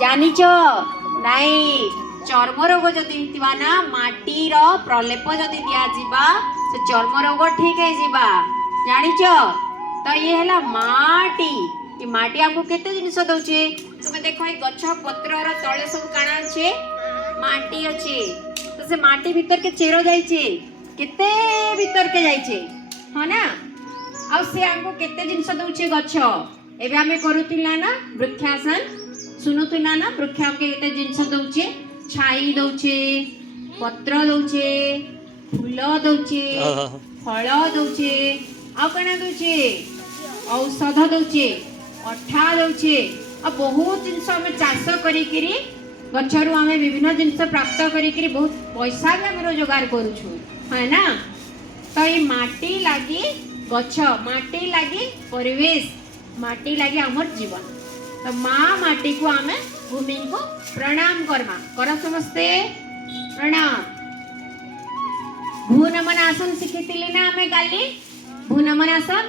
जानिच नाई चर्म रोग जदि ना माटीर प्रलेप जदि दिज्वा से चर्म रोग ठीक है जानिच। तो ये है माटी। ये माटी आपको केते जिनिस दउचे तुम देख ये गछ पत्र तले सब काना अच्छे माटी अच्छे। तो से माटी भीतर के चेर जाइए केते भीतर के जाइए हाँ ना। आ से हमको केते जिनिस दउचे गछ एबे आमे करूतिला ना वृक्षासन सुनुतिला ना वृक्ष हमके केते जिनिस दउचे छाई दउचे पत्र दउचे फूल दउचे फल दउचे आ कना दउचे औषध दउचे अठा दउचे आ बहुत जिनिस आमे चाष करिकिरी गछरु आमे विभिन्न जिनिस प्राप्त करिकिरी बहुत पैसा भी आमे रोजगार करूछु है ना। तो ये माटी लागी गछ माटी लागी परिवेश माटी लागी हमर जीवन। तो माँ माटी को आमे भूमि को प्रणाम करमा कर समस्ते प्रणाम। भू नमन आसन शिखितिले ना आमे काली भू नमन आसन